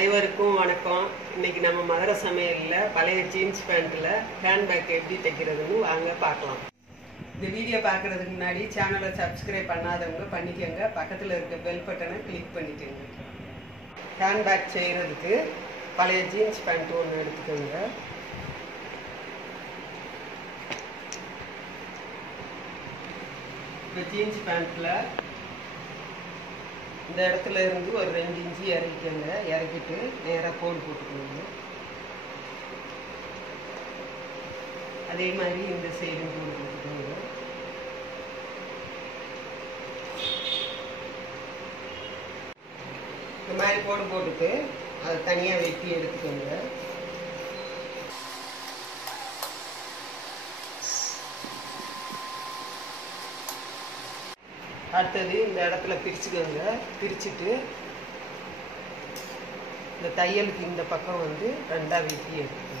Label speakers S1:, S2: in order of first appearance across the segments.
S1: அனைவருக்கும் வணக்கம். இன்னைக்கு நம்ம மதுரை சமையலில் பழைய ஜீன்ஸ் பேண்ட்டில் ஹேண்ட்பேக் எப்படி தைக்கிறதுன்னு வாங்க பார்க்கலாம். இந்த வீடியோ பார்க்குறதுக்கு முன்னாடி சேனலை சப்ஸ்கிரைப் பண்ணாதவங்க பண்ணிக்கோங்க. பக்கத்தில் இருக்க பெல் பட்டனை கிளிக் பண்ணிக்கோங்க. ஹேண்ட்பேக் செய்கிறதுக்கு பழைய ஜீன்ஸ் பேண்ட் ஒன்று எடுத்துக்கோங்க. இப்போ ஜீன்ஸ் பேண்ட்டில் இந்த இடத்துல இருந்து ஒரு ரெண்டு இன்ச்சு இறக்கிக்கோங்க. இறக்கிட்டு நேராக கோடு போட்டுக்கோங்க. அதே மாதிரி இந்த சைடும் கோடு போட்டுக்கோங்க. இந்த மாதிரி கோடு போட்டுட்டு அதை தனியாக வெட்டி எடுத்துக்கோங்க. அடுத்தது இந்த இடத்துல பிரிச்சுக்கோங்க. பிரிச்சுட்டு இந்த தையலுக்கு இந்த பக்கம் வந்து ரெண்டாக வெட்டி எடுத்துக்கோங்க.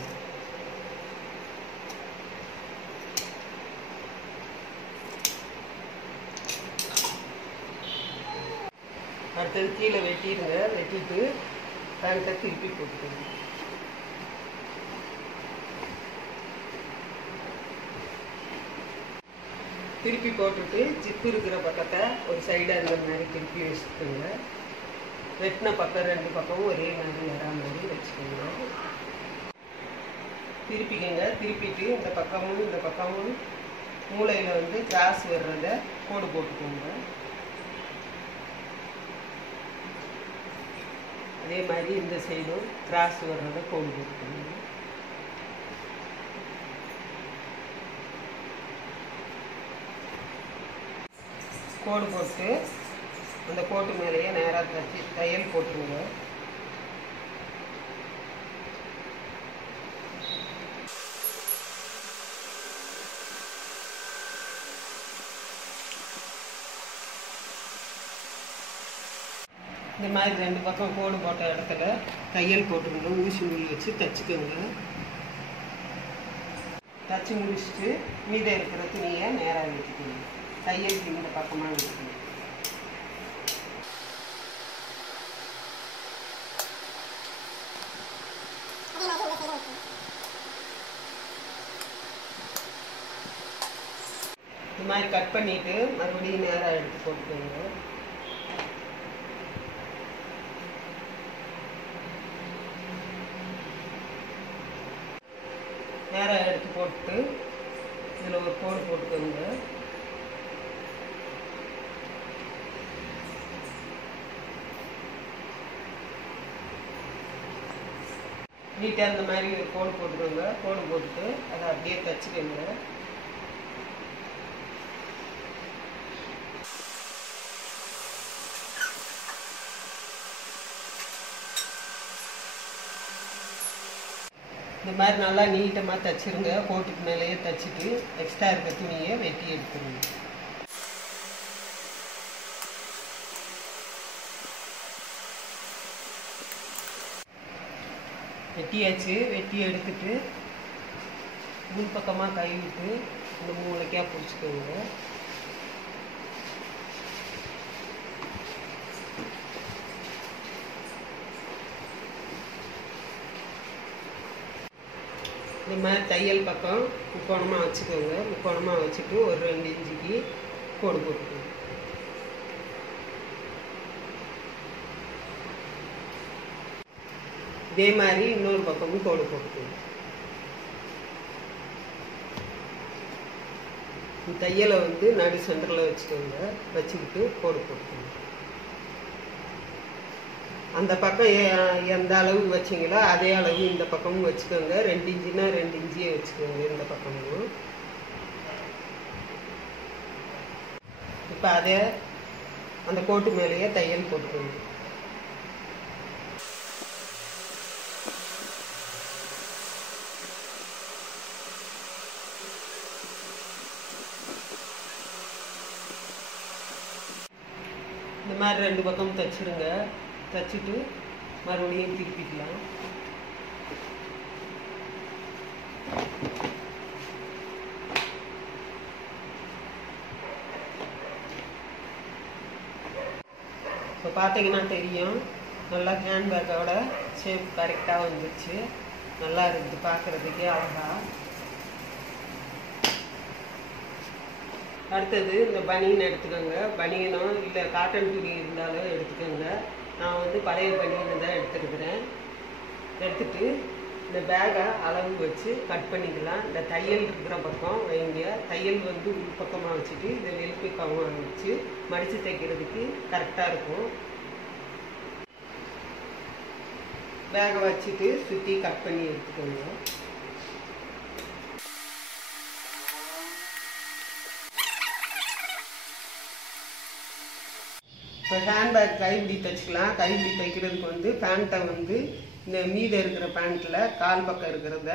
S1: அடுத்தது கீழே வெட்டிடுங்க. வெட்டிட்டு பேண்ட்டை திருப்பி போட்டுக்கோங்க. திருப்பி போட்டுட்டு ஜிப்பு இருக்கிற பக்கத்தை ஒரு சைடு அந்த மாதிரி திருப்பி வச்சுக்கோங்க. வெட்டின பக்கம் ரெண்டு பக்கமும் ஒரே மாதிரி வரா மாதிரி வச்சுக்கோங்க. திருப்பிக்கோங்க. திருப்பிட்டு இந்த பக்கமும் இந்த பக்கமும் மூளையில் வந்து கிராஸ் வர்றத கோடு போட்டுக்கோங்க. அதே மாதிரி இந்த சைடும் கிராஸ் வர்றத கோடு போட்டுக்கோங்க. கோடு போட்டு அந்த கோட்டு மேலேயே நேராக தச்சு தையல் போட்டுருங்க இந்த மாதிரி ரெண்டு பக்கம் கோடு போட்ட இடத்துல தையல் போட்டுருங்க ஊசி நூல் வச்சு தைச்சிக்கோங்க. தச்சு முடிச்சுட்டு மீதம் இருக்கிற துணியை நேராக வச்சுக்கோங்க தையல் இந்த பக்கமாக வச்சுக்கணும் இந்த மாதிரி கட் பண்ணிட்டு மறுபடியும் நேராக எடுத்து போட்டுக்கோங்க. நேராக எடுத்து போட்டு இதில் ஒரு கோடு போட்டுக்கோங்க. நீட்டாக இந்த மாதிரி ஒரு கோடு போட்டுக்கோங்க. கோடு போட்டுட்டு அதை அப்படியே தச்சுக்கோங்க இந்த மாதிரி நல்லா நீட்டமாக தச்சுருங்க கோட்டுக்கு மேலேயே தச்சுட்டு எக்ஸ்ட்ரா இருக்க துணியை வெட்டி எடுத்துருங்க. வெட்டியாச்சு வெட்டி எடுத்துட்டு முன் பக்கமாக கை விட்டு இந்த மூளைக்காக பிடிச்சிக்கோங்க. இந்த மாதிரி தையல் பக்கம் முக்கோணமாக வச்சுக்கோங்க. முக்கோணமாக வச்சுட்டு ஒரு ரெண்டு இன்ச்சுக்கு கோடு போட்டுக்கோங்க. இதே மாதிரி இன்னொரு பக்கமும் கோடு போட்டுக்கோங்க. தையலை வந்து நடு சென்டரில் வச்சுக்கோங்க. வச்சுக்கிட்டு கோடு போட்டுக்கோங்க. அந்த பக்கம் எந்த அளவு வச்சிங்களோ அதே அளவு இந்த பக்கமும் வச்சுக்கோங்க. ரெண்டு இன்ச்சுனா ரெண்டு இன்ச்சியே வச்சுக்கோங்க இந்த பக்கமும். இப்போ அதே அந்த கோட்டு மேலேயே தையல் போட்டுக்கோங்க. மாதிரி ரெண்டு பக்கம் தைச்சிருங்க தைச்சிட்டு மறுபடியும் திருப்பிக்கலாம். இப்போ பார்த்தீங்கன்னா தெரியும். நல்லா ஹேண்ட்பேக்கோட ஷேப் கரெக்டாக வந்துச்சு நல்லா இருக்குது பார்க்குறதுக்கே அழகா. அடுத்தது இந்த பனியன் எடுத்துக்கோங்க. பனியனோ இல்லை காட்டன் துணி இருந்தாலும் எடுத்துக்கோங்க. நான் வந்து பழைய பனியன் தான் எடுத்துருக்கிறேன். எடுத்துட்டு இந்த பேகை அளவு வச்சு கட் பண்ணிக்கலாம். இந்த தையல் இருக்கிற பக்கம் வைங்க. தையல் வந்து உள் பக்கமாக வச்சுட்டு இதை வெளிப்பக்கமாக வச்சு மடித்து தைக்கிறதுக்கு கரெக்டாக இருக்கும். பேகை வச்சுட்டு சுற்றி கட் பண்ணி எடுத்துக்கோங்க. இப்போ ஹேண்ட்பேக் கைப்பிடி தைச்சிக்கலாம். கைப்பிடி தைக்கிறதுக்கு வந்து பேண்ட்டை வந்து இந்த மீத இருக்கிற பேண்ட்டில் கால் பக்கம் இருக்கிறத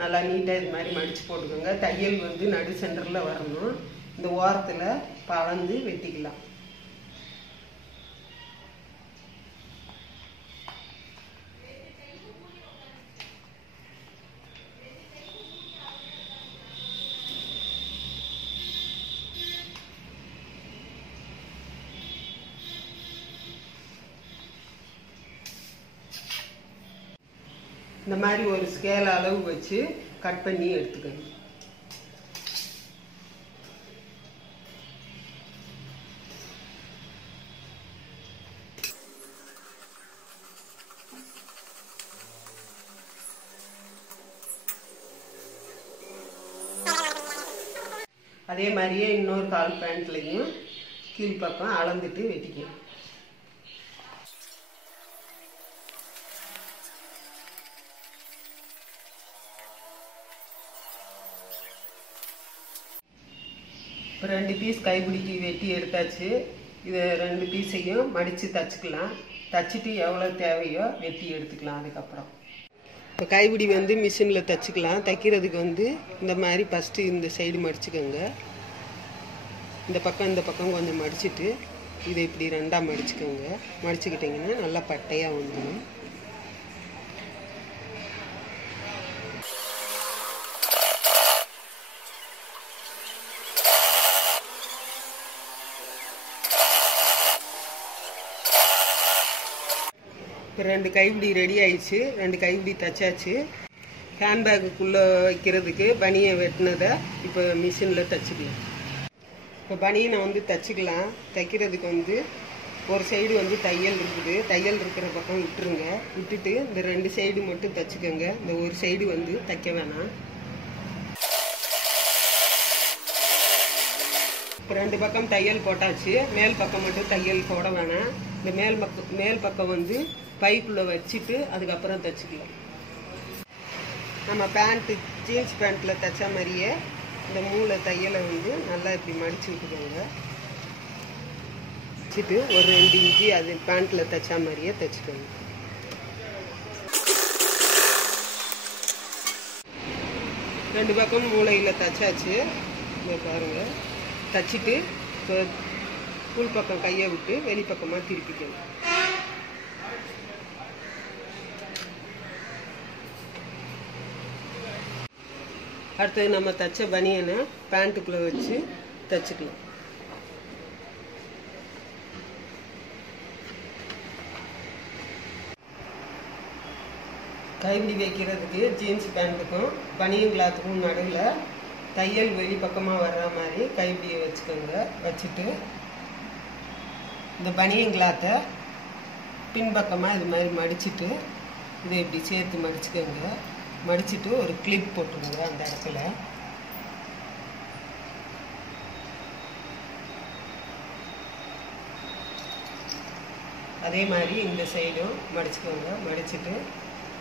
S1: நல்லா நீட்டாக இது மாதிரி மடித்து போட்டுக்கோங்க. தையல் வந்து நடு சென்டரில் வரணும். இந்த ஓரத்தில் பழந்து வெட்டிக்கலாம். இந்த மாதிரி ஒரு ஸ்கேல் அளவு வச்சு கட் பண்ணி எடுத்துக்கணும். அதே மாதிரியே இன்னொரு கால் பேண்ட்லையும் கீழ்ப்பக்கம் அளந்துட்டு வெட்டிக்கணும். இப்போ ரெண்டு பீஸ் கைப்பிடிக்கு வெட்டி எடுத்தாச்சு. இதை ரெண்டு பீஸையும் மடித்து தச்சுக்கலாம். தச்சுட்டு எவ்வளோ தேவையோ வெட்டி எடுத்துக்கலாம் அதுக்கப்புறம். இப்போ கைப்பிடி வந்து மிஷினில் தச்சுக்கலாம். தைக்கிறதுக்கு வந்து இந்த மாதிரி ஃபஸ்ட்டு இந்த சைடு மடிச்சுக்கோங்க. இந்த பக்கம் இந்த பக்கம் கொஞ்சம் மடிச்சுட்டு இதை இப்படி ரெண்டாக மடிச்சுக்கோங்க. மடிச்சுக்கிட்டிங்கன்னா நல்லா பட்டையாக வந்துடும். இப்போ ரெண்டு கைப்பிடி ரெடி ஆயிடுச்சு. ரெண்டு கைப்பிடி தச்சாச்சு ஹேண்ட்பேக்குள்ளே வைக்கிறதுக்கு பனியை வெட்டினதை இப்போ மிஷினில் தச்சுக்கலாம். இப்போ பனியனை வந்து தச்சுக்கலாம். தைக்கிறதுக்கு வந்து ஒரு சைடு வந்து தையல் இருக்குது. தையல் இருக்கிற பக்கம் விட்டுருங்க. விட்டுட்டு இந்த ரெண்டு சைடு மட்டும் தச்சுக்கோங்க. இந்த ஒரு சைடு வந்து தைக்க வேணாம். இப்போ ரெண்டு பக்கம் தையல் போட்டாச்சு. மேல் பக்கம் மட்டும் தையல் போட வேணாம். இந்த மேல் பக்கம் மேல் பக்கம் வந்து பைக்குள்ளே வச்சுட்டு அதுக்கப்புறம் தைச்சிக்கலாம். நம்ம பேண்ட்டு ஜீன்ஸ் பேண்ட்டில் தைச்ச மாதிரியே இந்த மூளை தையலை வந்து நல்லா இப்படி மடிச்சு விட்டுக்கோங்க. வச்சுட்டு ஒரு ரெண்டு இன்ச்சு அது பேண்ட்டில் தைச்ச மாதிரியே தைச்சிக்கோங்க. ரெண்டு பக்கம் மூளையில் தைச்சாச்சு. இங்கே பாருங்கள் தைச்சிட்டு இப்போ உள் பக்கம் கையை விட்டு வெளிப்பக்கமாக திருப்பிக்கணும் அடுத்தது நம்ம தைச்ச பனியனை பேண்ட்டுக்குள்ளே வச்சு தைச்சிக்கலாம். கைப்பிடி வைக்கிறதுக்கு ஜீன்ஸ் பேண்ட்டுக்கும் பனியன் கிளாத்துக்கும் நடுவில் தையல் வெளி பக்கமாக வர்ற மாதிரி கைப்பிடியை வச்சுக்கோங்க. வச்சுட்டு இந்த பனியன் கிளாத்தை பின்பக்கமாக இது மாதிரி மடிச்சுட்டு இதை இப்படி சேர்த்து மடிச்சுக்கோங்க. மடிச்சுட்டு ஒரு கிளிப் போட்டுருங்க அந்த இடத்துல. அதே மாதிரி இந்த சைடும் மடிச்சுக்கோங்க மடிச்சுட்டு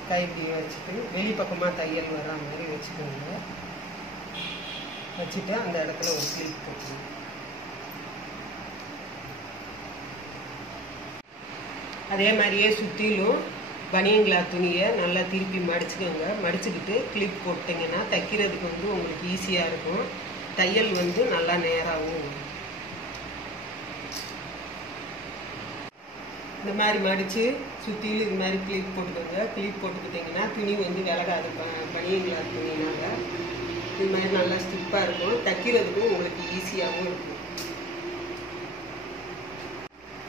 S1: கைப்பிடியை வச்சுட்டு வெளி பக்கமாக தையல் வர்ற மாதிரி வச்சுக்கோங்க. வச்சுட்டு அந்த இடத்துல ஒரு கிளிப் போட்டுருங்க. அதே மாதிரியே சுற்றிலும் பனியன் கிளாத் துணியை நல்லா திருப்பி மடிச்சுக்கோங்க. மடிச்சுக்கிட்டு கிளிப் போட்டிங்கன்னா தைக்கிறதுக்கு வந்து உங்களுக்கு ஈஸியாக இருக்கும். தையல் வந்து நல்லா நேராகவும் இந்த மாதிரி மடித்து சுற்றிலும் இது மாதிரி கிளிப் போட்டுக்கோங்க. கிளிப் போட்டுக்கிட்டிங்கன்னா துணி வந்து விலகாது. ப- பனியன் கிளாத் துணினால. இது மாதிரி நல்லா ஸ்டிப்பாக இருக்கும். தைக்கிறதுக்கும் உங்களுக்கு ஈஸியாகவும் இருக்கும்.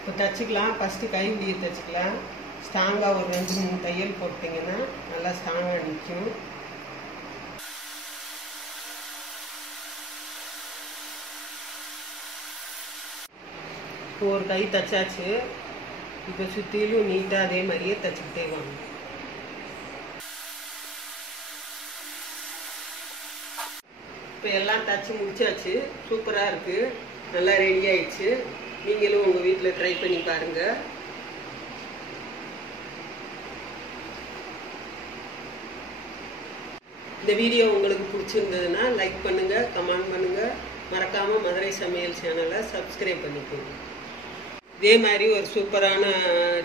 S1: இப்போ தச்சுக்கலாம். ஃபஸ்ட்டு கைவிடியை தச்சுக்கலாம். ஸ்ட்ராங்காக ஒரு ரெண்டு மூணு தையல் போட்டிங்கன்னா நல்லா ஸ்ட்ராங்காக நிற்கும் இப்போ ஒரு கை தச்சாச்சு. இப்போ சுற்றிலும் நீட்டாக அதே மாதிரியே தச்சுக்கிட்டே வாங்க. இப்போ எல்லாம் தச்சு முடிச்சாச்சு. சூப்பராக இருக்குது நல்லா ரெடி ஆயிடுச்சு. நீங்களும் உங்கள் வீட்டில் ட்ரை பண்ணி பாருங்கள் இந்த வீடியோ உங்களுக்கு பிடிச்சிருந்ததுன்னா லைக் பண்ணுங்கள் கமெண்ட் பண்ணுங்கள் மறக்காமல் மதுரை சமையல் சேனலை சப்ஸ்கிரைப் பண்ணிக்கோங்க. இதே மாதிரி ஒரு சூப்பரான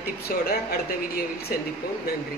S1: டிப்ஸோட அடுத்த வீடியோவில் சந்திப்போம். நன்றி.